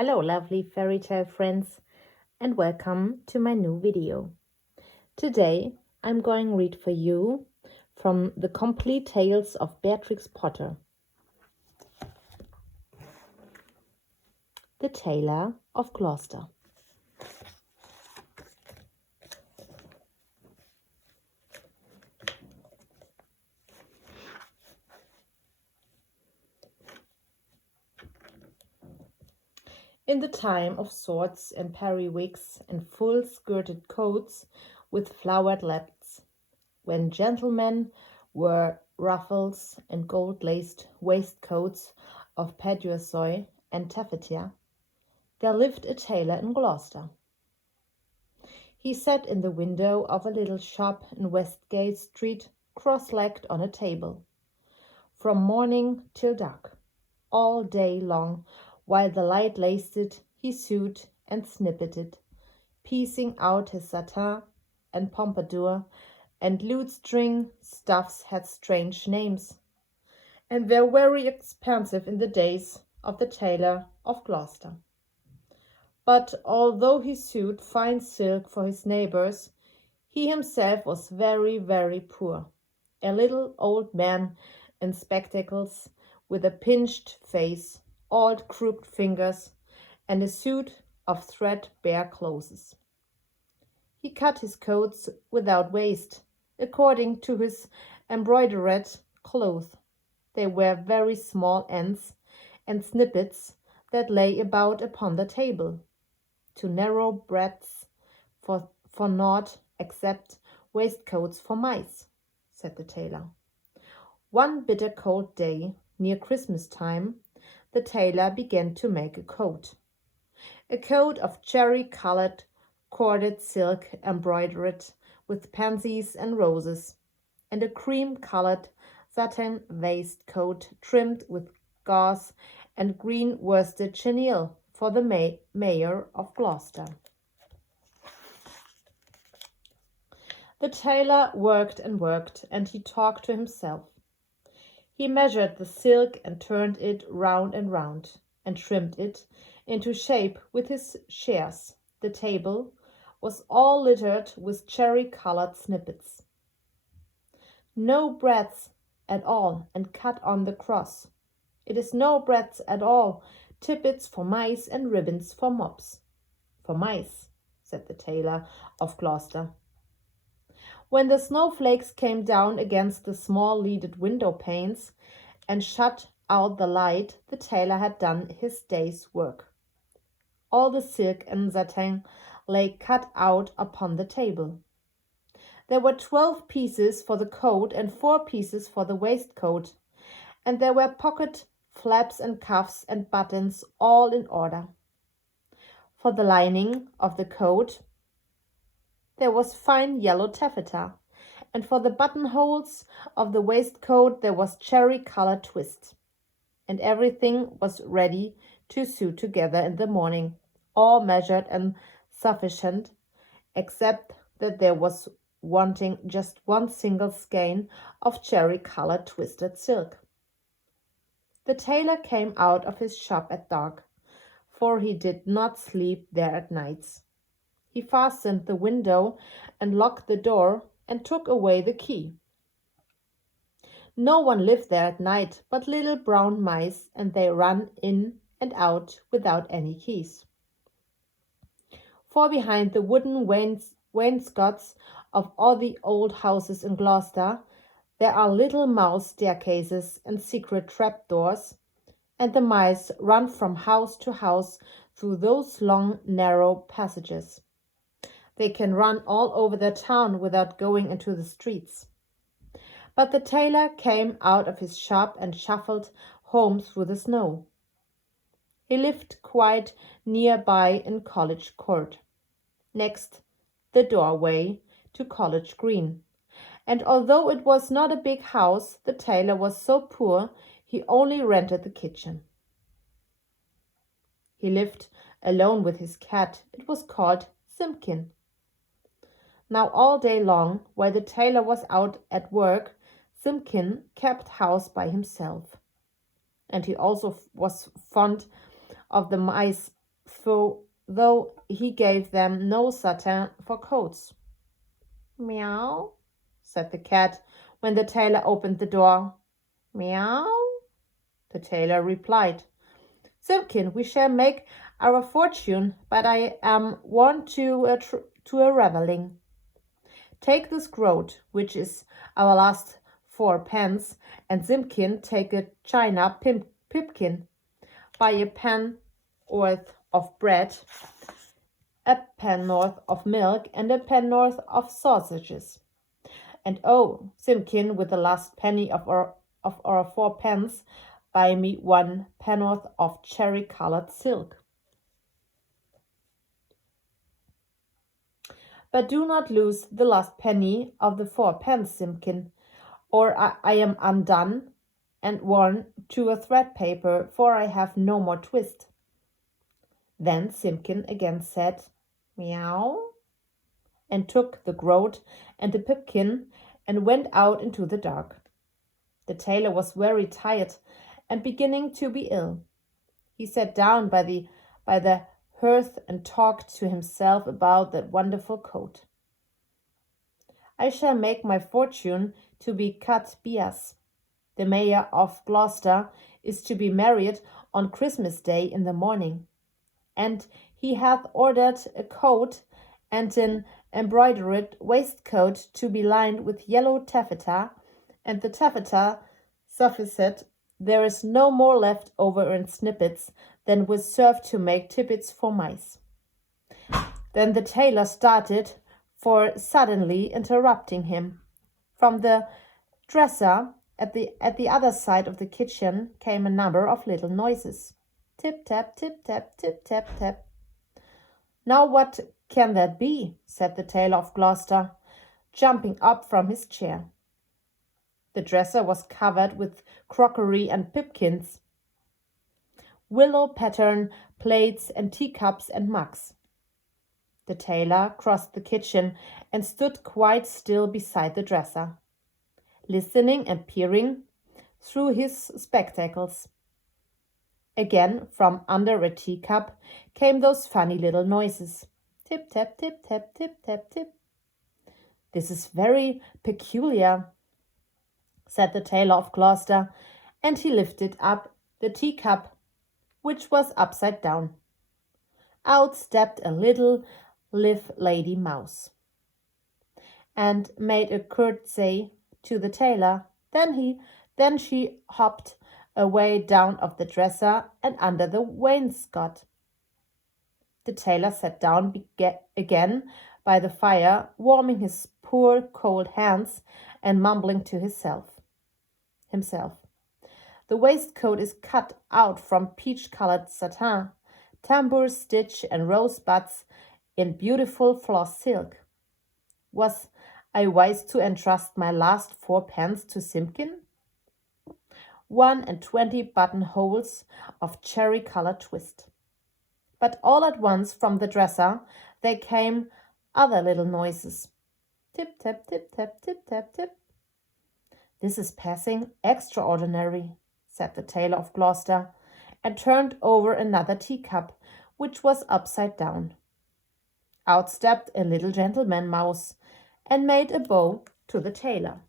Hello lovely fairy tale friends and welcome to my new video. Today I'm going to read for you from the complete tales of Beatrix Potter. The Tailor of Gloucester. In the time of swords and periwigs and full-skirted coats with flowered laps, when gentlemen wore ruffles and gold-laced waistcoats of paduasoy and taffeta, there lived a tailor in Gloucester. He sat in the window of a little shop in Westgate Street, cross-legged on a table, from morning till dark, all day long. While the light lasted, he sewed and snippeted, piecing out his satin and pompadour, and lute-string stuffs had strange names, and were very expensive in the days of the Tailor of Gloucester. But although he sewed fine silk for his neighbours, he himself was very, very poor, a little old man in spectacles, with a pinched face, old crooked fingers, and a suit of threadbare clothes. He cut his coats without waste, according to his embroidered cloth. They were very small ends and snippets that lay about upon the table, to narrow breadths for naught except waistcoats for mice, said the tailor. One bitter cold day, near Christmas time, the tailor began to make a coat of cherry-colored corded silk embroidered with pansies and roses, and a cream-colored satin waistcoat trimmed with gauze and green worsted chenille for the mayor of Gloucester. The tailor worked and worked, and he talked to himself. He measured the silk and turned it round and round, and trimmed it into shape with his shears. The table was all littered with cherry-colored snippets. No breadth at all, and cut on the cross. It is no breadth at all, tippets for mice and ribbons for mops. For mice, said the Tailor of Gloucester. When the snowflakes came down against the small leaded window panes and shut out the light, the tailor had done his day's work. All the silk and satin lay cut out upon the table. There were 12 pieces for the coat and 4 pieces for the waistcoat, and there were pocket flaps and cuffs and buttons all in order. For the lining of the coat there was fine yellow taffeta, and for the buttonholes of the waistcoat there was cherry-colored twist. And everything was ready to sew together in the morning, all measured and sufficient, except that there was wanting just one single skein of cherry-colored twisted silk. The tailor came out of his shop at dark, for he did not sleep there at nights. He fastened the window and locked the door and took away the key. No one lived there at night but little brown mice, and they ran in and out without any keys. For behind the wooden wainscots of all the old houses in Gloucester there are little mouse staircases and secret trapdoors, and the mice run from house to house through those long narrow passages. They can run all over the town without going into the streets. But the tailor came out of his shop and shuffled home through the snow. He lived quite near by in College Court, next the doorway to College Green. And although it was not a big house, the tailor was so poor he only rented the kitchen. He lived alone with his cat. It was called Simpkin. Now all day long, while the tailor was out at work, Simpkin kept house by himself. And he also was fond of the mice though he gave them no satin for coats. Meow, said the cat when the tailor opened the door. Meow, the tailor replied. Simpkin, we shall make our fortune, but I am worn to a revelling. Take this groat, which is our last 4 pence, and Simpkin take a china pipkin, buy a pennorth of bread, a pennorth of milk, and a pennorth of sausages. And oh, Simpkin, with the last penny of our 4 pence, buy me 1 pennorth of cherry-colored silk. But do not lose the last penny of the 4 pence, Simpkin, or I am undone and worn to a thread paper, for I have no more twist. Then Simpkin again said, Meow, and took the groat and the pipkin and went out into the dark. The tailor was very tired and beginning to be ill. He sat down by the hearth and talked to himself about that wonderful coat. I shall make my fortune to be cut bias. The mayor of Gloucester is to be married on Christmas Day in the morning, and he hath ordered a coat and an embroidered waistcoat to be lined with yellow taffeta, and the taffeta sufficeth. There is no more left over in snippets than would serve to make tippets for mice. Then the tailor started, for suddenly interrupting him, from the dresser at the other side of the kitchen came a number of little noises. Tip tap, tip tap, tip tap tap. Now what can that be? Said the tailor of Gloucester, jumping up from his chair. The dresser was covered with crockery and pipkins, willow pattern plates and teacups and mugs. The tailor crossed the kitchen and stood quite still beside the dresser, listening and peering through his spectacles. Again, from under a teacup came those funny little noises. Tip tap, tip tap, tip tap, tip. This is very peculiar, said the tailor of Gloucester, and he lifted up the teacup, which was upside down. Out stepped a little live lady mouse, and made a curtsy to the tailor. Then she hopped away down of the dresser and under the wainscot. The tailor sat down again by the fire, warming his poor cold hands and mumbling to himself. The waistcoat is cut out from peach-colored satin, tambour stitch and rosebuds in beautiful floss silk. Was I wise to entrust my last 4 pence to Simpkin? 21 buttonholes of cherry-colored twist. But all at once from the dresser there came other little noises. Tip tap, tip tap, tip tap, tip. This is passing extraordinary, said the tailor of Gloucester, and turned over another teacup, which was upside down. Out stepped a little gentleman mouse and made a bow to the tailor.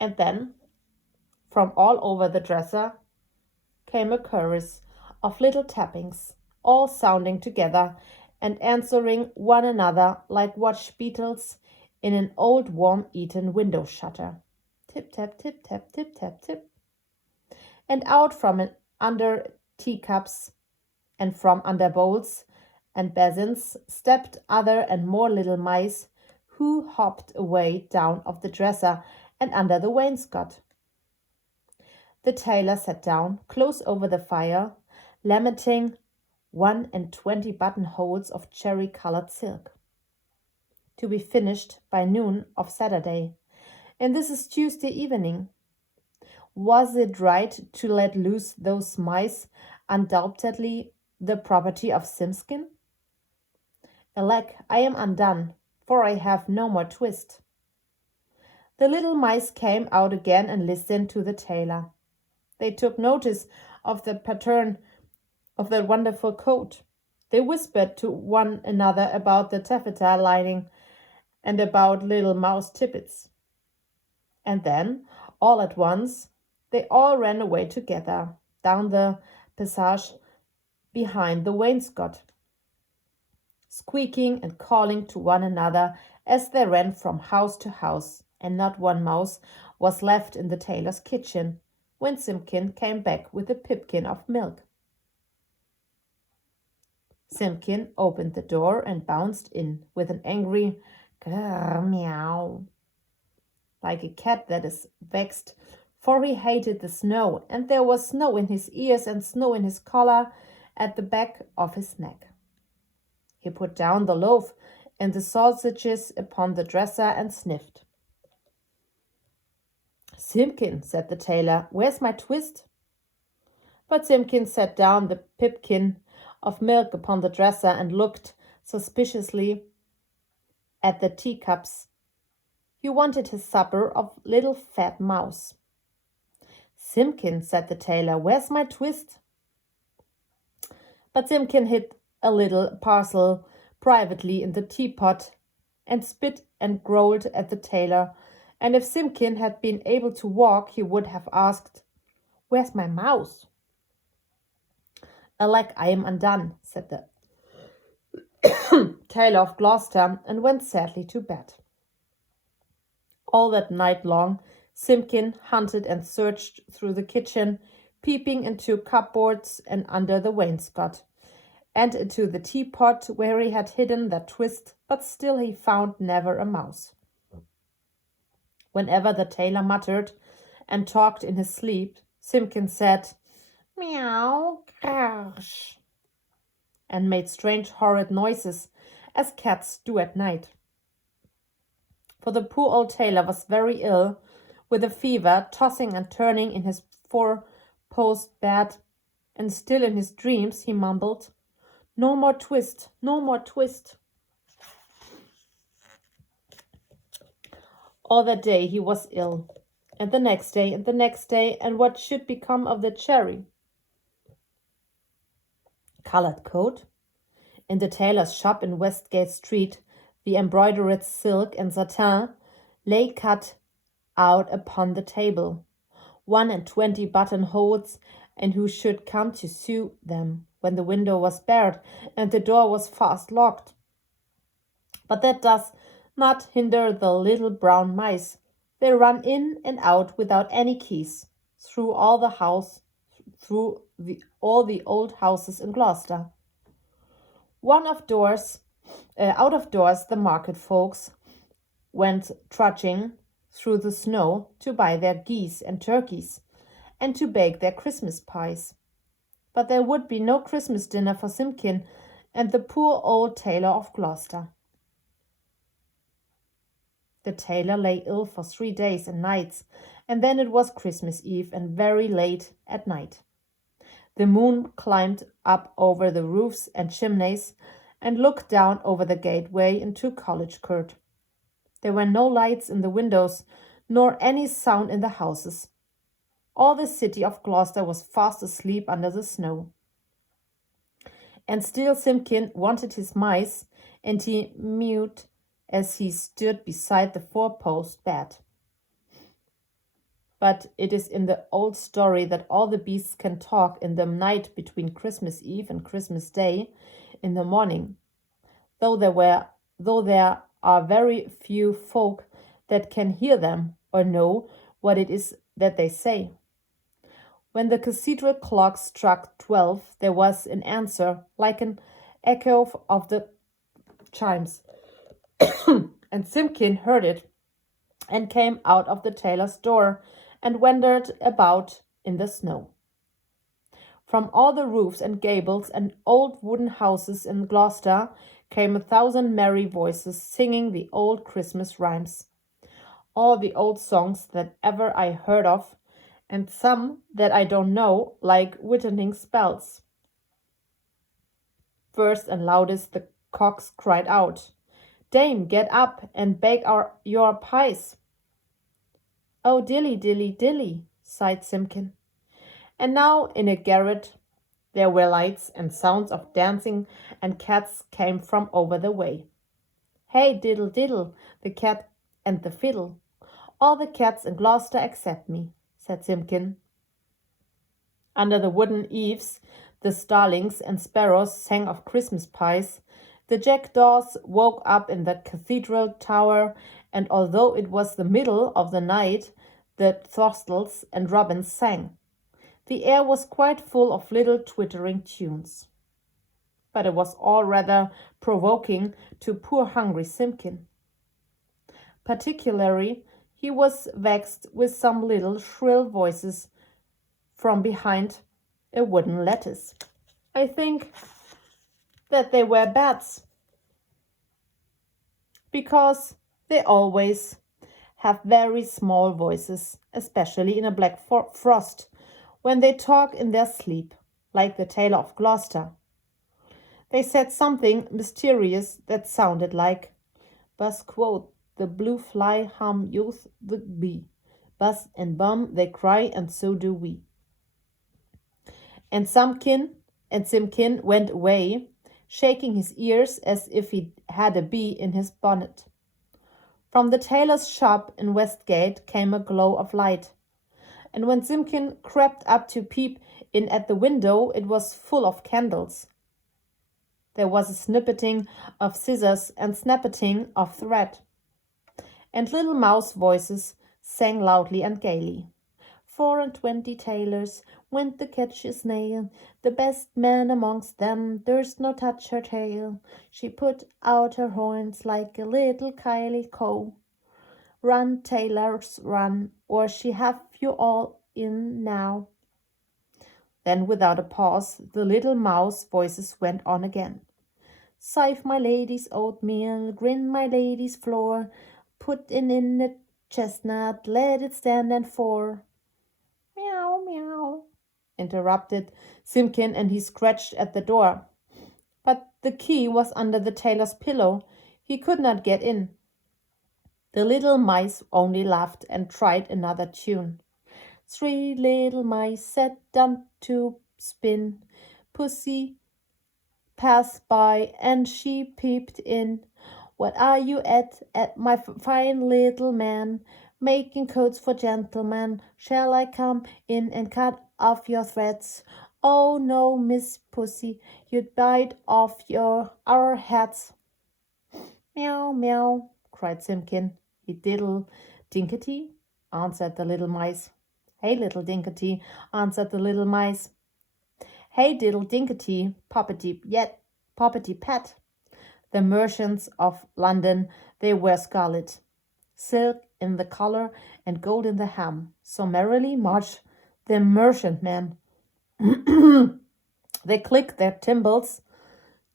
And then, from all over the dresser, came a chorus of little tappings, all sounding together and answering one another like watch beetles in an old worm-eaten window shutter. Tip tap, tip tap, tip tap, tip. And out from under teacups and from under bowls and basins stepped other and more little mice, who hopped away down of the dresser and under the wainscot. The tailor sat down close over the fire, lamenting 21 buttonholes of cherry-colored silk, to be finished by noon of Saturday, and this is Tuesday evening. Was it right to let loose those mice, undoubtedly the property of Simpkin? Alack, I am undone, for I have no more twist. The little mice came out again and listened to the tailor. They took notice of the pattern of that wonderful coat. They whispered to one another about the taffeta lining and about little mouse tippets. And then, all at once, they all ran away together down the passage behind the wainscot, squeaking and calling to one another as they ran from house to house, and not one mouse was left in the tailor's kitchen when Simpkin came back with a pipkin of milk. Simpkin opened the door and bounced in with an angry grrr meow, like a cat that is vexed, for he hated the snow, and there was snow in his ears and snow in his collar at the back of his neck. He put down the loaf and the sausages upon the dresser and sniffed. "Simpkin," said the tailor, "where's my twist?" But Simpkin set down the pipkin of milk upon the dresser and looked suspiciously at the teacups. He wanted his supper of little fat mouse. "Simpkin," said the tailor, "where's my twist?" But Simpkin hid a little parcel privately in the teapot and spit and growled at the tailor, and if Simpkin had been able to walk, he would have asked, "Where's my mouse?" "Alack, I am undone," said the Tailor of Gloucester, and went sadly to bed. All that night long, Simpkin hunted and searched through the kitchen, peeping into cupboards and under the wainscot, and into the teapot where he had hidden that twist, but still he found never a mouse. Whenever the tailor muttered and talked in his sleep, Simpkin said, "Meow, crash," and made strange horrid noises, as cats do at night. For the poor old tailor was very ill, with a fever, tossing and turning in his four-post bed, and still in his dreams he mumbled, "No more twist, no more twist." All that day he was ill, and the next day, and the next day, and what should become of the cherry colored coat? In the tailor's shop in Westgate Street, the embroidered silk and satin lay cut out upon the table, 21 buttonholes, and who should come to sew them when the window was barred and the door was fast locked? But that does not hinder the little brown mice. They run in and out without any keys, through all the old houses in Gloucester. Out of doors, the market folks went trudging through the snow to buy their geese and turkeys, and to bake their Christmas pies. But there would be no Christmas dinner for Simpkin and the poor old Tailor of Gloucester. The tailor lay ill for 3 days and nights, and then it was Christmas Eve and very late at night. The moon climbed up over the roofs and chimneys and looked down over the gateway into College Court. There were no lights in the windows, nor any sound in the houses. All the city of Gloucester was fast asleep under the snow. And still Simpkin wanted his mice, and he mewed as he stood beside the four-post bed. But it is in the old story that all the beasts can talk in the night between Christmas Eve and Christmas Day in the morning, though there are very few folk that can hear them or know what it is that they say. When the cathedral clock struck 12, there was an answer like an echo of the chimes, and Simpkin heard it and came out of the tailor's door and wandered about in the snow. From all the roofs and gables and old wooden houses in Gloucester came 1,000 merry voices singing the old Christmas rhymes, all the old songs that ever I heard of, and some that I don't know, like Whittington's spells. First and loudest the cocks cried out, "Dame, get up and bake your pies." "Oh, dilly, dilly, dilly," sighed Simpkin. And now in a garret there were lights and sounds of dancing, and cats came from over the way. Hey, diddle diddle, the cat and the fiddle. All the cats in Gloucester except me, said Simpkin. Under the wooden eaves, the starlings and sparrows sang of Christmas pies. The jackdaws woke up in the cathedral tower, and although it was the middle of the night, the throstles and robins sang. The air was quite full of little twittering tunes. But it was all rather provoking to poor hungry Simpkin. Particularly, he was vexed with some little shrill voices from behind a wooden lattice. I think that they were bats, because they always have very small voices, especially in a black frost, when they talk in their sleep, like the Tailor of Gloucester. They said something mysterious that sounded like, Buzz quoth, the blue fly hum youth the bee. Buzz and bum they cry, and so do we. And Simpkin went away, shaking his ears as if he had a bee in his bonnet. From the tailor's shop in Westgate came a glow of light, and when Simpkin crept up to peep in at the window, it was full of candles. There was a snippeting of scissors and snappeting of thread, and little mouse voices sang loudly and gaily. 24 tailors went to catch a snail. The best man amongst them durst not touch her tail. She put out her horns like a little kylie cow. Run, tailors, run, or she have you all in now. Then, without a pause, the little mouse voices went on again. Sive my lady's oatmeal, grind my lady's floor, put in a chestnut, let it stand and four. Meow, meow, interrupted Simpkin, and he scratched at the door. But the key was under the tailor's pillow. He could not get in. The little mice only laughed and tried another tune. 3 little mice sat down to spin. Pussy passed by and she peeped in. What are you at my fine little man? Making coats for gentlemen. Shall I come in and cut off your threads? Oh no, Miss Pussy, you'd bite off our hats. Meow, meow, cried Simpkin. He diddle dinkety, answered the little mice. Hey, little dinkety, answered the little mice. Hey, diddle dinkety, poppety yet, poppety pat. The merchants of London, they were scarlet, silk in the collar and gold in the hem. So merrily marched the merchantmen. They clicked their timbrels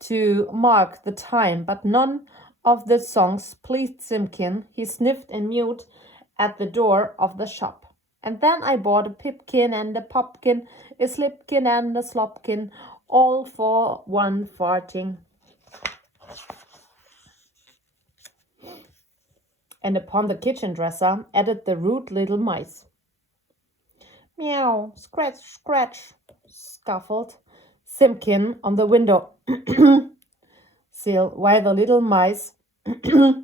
to mark the time, but none of the songs pleased Simpkin. He sniffed and mewed at the door of the shop. And then I bought a pipkin and a popkin, a slipkin and a slopkin, all for one farting. And upon the kitchen dresser added the rude little mice. Meow, scratch, scratch, scuffled Simpkin on the window sill, while the little mice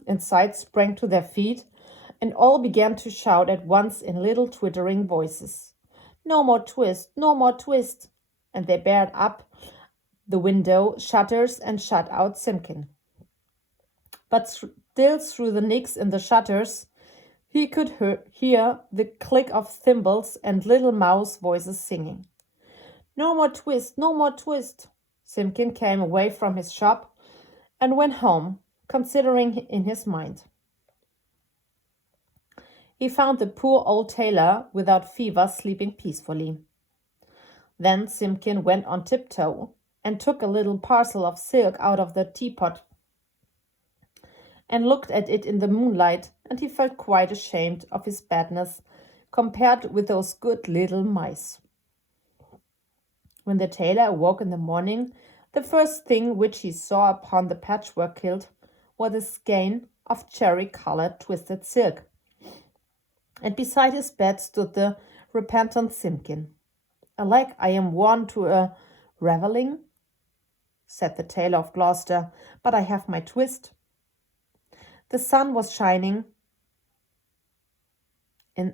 inside sprang to their feet, and all began to shout at once in little twittering voices. No more twist, no more twist! And they bared up the window shutters and shut out Simpkin. But still through the nicks in the shutters, he could hear the click of thimbles and little mouse voices singing. No more twist, no more twist! Simpkin came away from his shop and went home, considering in his mind. He found the poor old tailor without fever sleeping peacefully. Then Simpkin went on tiptoe and took a little parcel of silk out of the teapot and looked at it in the moonlight, and he felt quite ashamed of his badness compared with those good little mice. When the tailor awoke in the morning, the first thing which he saw upon the patchwork quilt was a skein of cherry-colored twisted silk, and beside his bed stood the repentant Simpkin. "Alack, I am worn to a revelling," said the tailor of Gloucester, "but I have my twist." The sun was shining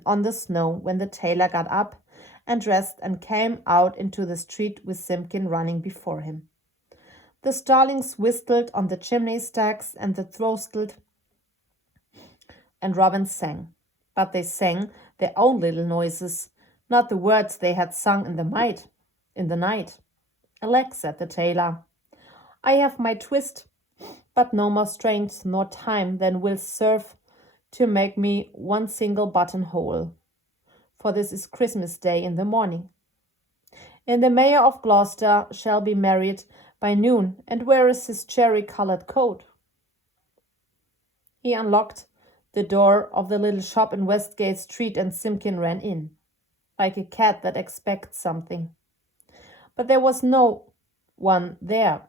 on the snow when the tailor got up and dressed and came out into the street with Simpkin running before him. The starlings whistled on the chimney stacks and the throstled and robins sang, but they sang their own little noises, not the words they had sung in the night. "Alack," said the tailor, "I have my twist, but no more strength nor time than will serve to make me one single buttonhole, for this is Christmas Day in the morning. And the mayor of Gloucester shall be married by noon, and where is his cherry-coloured coat?" He unlocked the door of the little shop in Westgate Street, and Simpkin ran in, like a cat that expects something. But there was no one there,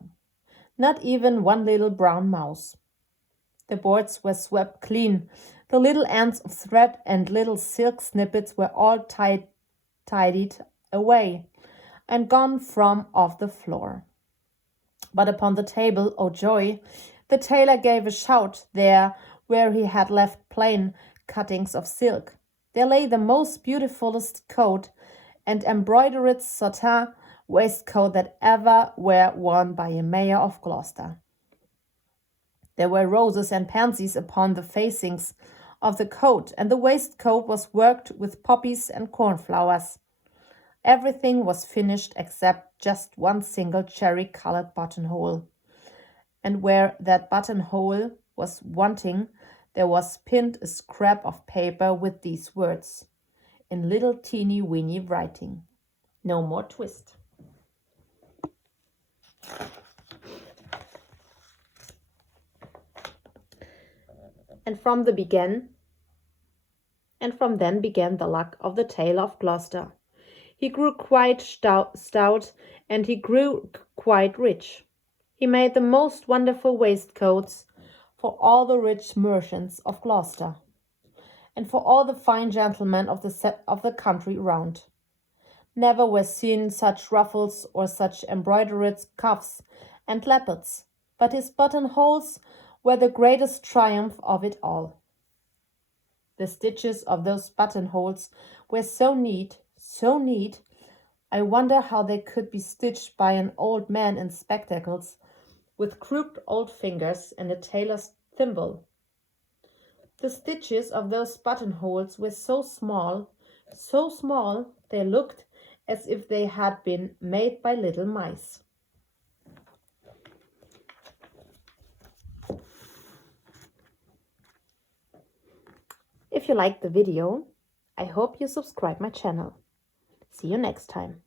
not even one little brown mouse. The boards were swept clean. The little ends of thread and little silk snippets were all tidied away and gone from off the floor. But upon the table, oh joy, the tailor gave a shout. There, where he had left plain cuttings of silk, there lay the most beautifulest coat and embroidered satin waistcoat that ever were worn by a mayor of Gloucester. There were roses and pansies upon the facings of the coat, and the waistcoat was worked with poppies and cornflowers. Everything was finished except just one single cherry-coloured buttonhole, and where that buttonhole was wanting, there was pinned a scrap of paper with these words, in little teeny-weeny writing: "No more twist." And from then began the luck of the Tailor of Gloucester. He grew quite stout, and he grew quite rich. He made the most wonderful waistcoats for all the rich merchants of Gloucester, and for all the fine gentlemen of the country round. Never were seen such ruffles or such embroidered cuffs and lappets, but his buttonholes were the greatest triumph of it all. The stitches of those buttonholes were so neat, I wonder how they could be stitched by an old man in spectacles, with crooked old fingers and a tailor's thimble. The stitches of those buttonholes were so small, they looked as if they had been made by little mice. If you liked the video, I hope you subscribe my channel. See you next time.